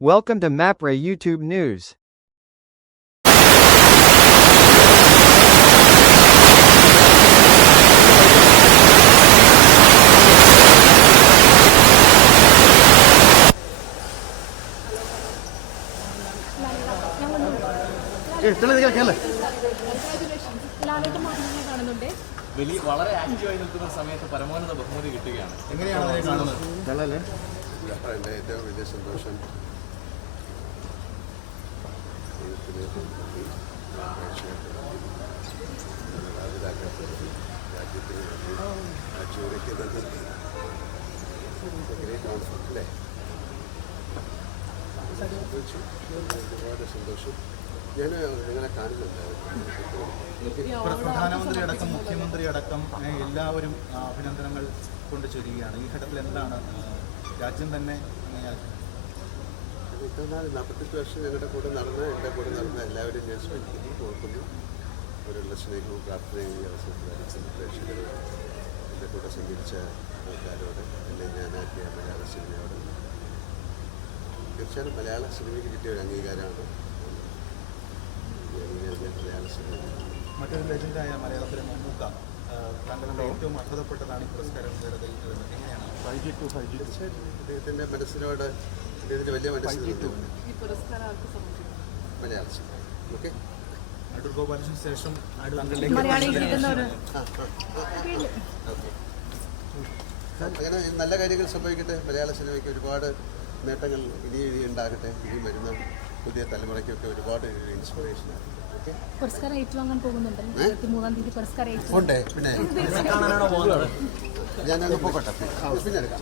Welcome to MAPRA YouTube News. ലാലേട്ടൻ മാധ്യമങ്ങളെ കാണുന്നുണ്ട് വലിയ വളരെ ആക്റ്റീവായി നിൽക്കുന്ന സമയത്ത് പരമോന്നത ബഹുമതി കിട്ടുകയാണ് എങ്ങനെയാണ് അതിനെ കാണുന്നത് എൻ്റെ ഏറ്റവും വലിയ സന്തോഷം നന്ദി, രാജ്യത്തിന് നന്ദി, ആ ചൂരയ്ക്ക് നന്ദി അല്ലേ സന്തോഷിച്ചു. ഒരുപാട് സന്തോഷം ഞാൻ നിങ്ങളെ കാണുന്നുണ്ട് പ്രധാനമന്ത്രി അടക്കം മുഖ്യമന്ത്രി അടക്കം എല്ലാവരും അഭിനന്ദനങ്ങൾ കൊണ്ട് ചൊരിയുകയാണ് ഈ ഘട്ടത്തിൽ എന്താണ് രാജ്യം തന്നെ ഇത്രനാല് നാൽപ്പത്തെട്ട് വർഷം ഞങ്ങളുടെ കൂടെ നടന്ന എന്റെ കൂടെ നടന്ന എല്ലാവരും ഞാൻ സ്മരിക്കുന്നു ഓർക്കുന്നു. അവരുള്ള സ്നേഹവും പ്രാർത്ഥനയും ഈ അവസരത്തിൽ അറിയിക്കുന്ന പ്രേക്ഷകരോട് എന്റെ കൂടെ സഞ്ചരിച്ച ആൾക്കാരോട് എന്നെ ഞാനാക്കിയ മലയാള സിനിമയോട്. തീർച്ചയായും മലയാള സിനിമയ്ക്ക് കിട്ടിയ ഒരു അംഗീകാരമാണ്. മലയാള സിനിമ. മറ്റൊരു ലെജൻഡായ മലയാളത്തിലെ മമ്മൂക്ക ഏറ്റവും അർഹതപ്പെട്ടതാണ് ഈ പുരസ്കാരം എങ്ങനെയാണ്? തീർച്ചയായിട്ടും. അദ്ദേഹത്തിന്റെ മനസ്സിനോട് അദ്ദേഹത്തിന്റെ വലിയ മലയാള. Cinema okay. അടൂർ ഗോപാലന് ശേഷം അങ്ങനെ നല്ല കാര്യങ്ങൾ സംഭവിക്കട്ടെ. മലയാള സിനിമയ്ക്ക് ഒരുപാട് നേട്ടങ്ങൾ ഇനി ഇനി ഉണ്ടാകട്ടെ. ഇനി വരുന്ന പുതിയ തലമുറയ്ക്കൊക്കെ ഒരുപാട് ഇൻസ്പിറേഷനാണ് ഓക്കെ പുരസ്കാരം ഏറ്റുവാങ്ങാൻ പോകുന്നുണ്ട്. ഉണ്ട് പിന്നെ? ഞാനങ്ങ് പോകട്ടെ. പിന്നെ എടുക്കാം.